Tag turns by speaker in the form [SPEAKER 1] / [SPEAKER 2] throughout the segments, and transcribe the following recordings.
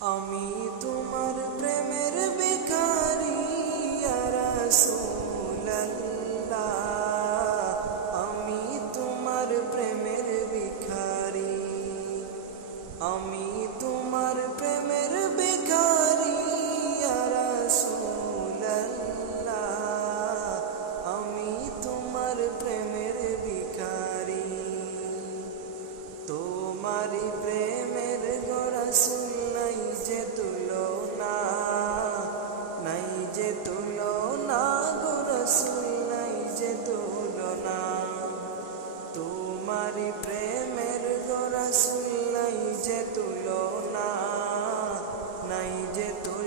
[SPEAKER 1] আমি তোমার প্রেমের বেকারি আমি তোমার প্রেমের ভিখারি আমি তোমার প্রেমের ভিখারি। তুলো না গোরসুল নাই যে তুলো না তোমার প্রেমের গোরসুল নাই যে তুলো না নাই যে তুলো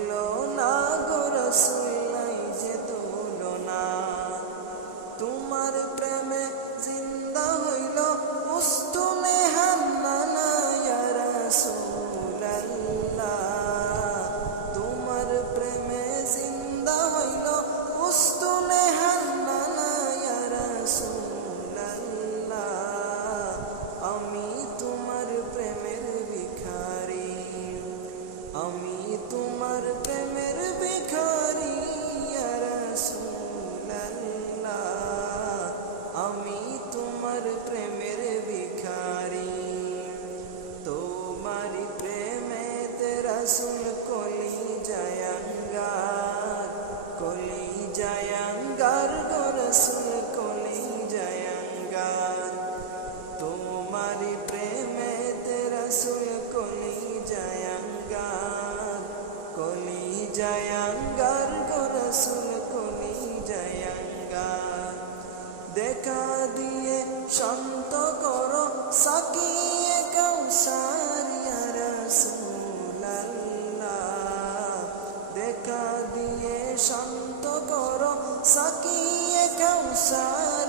[SPEAKER 1] আমি তোমার প্রেমের ইয়া আমি তোমার প্রেমের ভিখারি। তোমার প্রেমেতে রাসূল জায়াঙ্গার গো রাসূল কলি জায়াঙ্গার দেখা দিয়ে শান্ত করো, সাকিয়ে কৌসার ইয়া রাসূলুল্লাহ দেখা দিয়ে শান্ত করো, সাকিয়ে কৌসার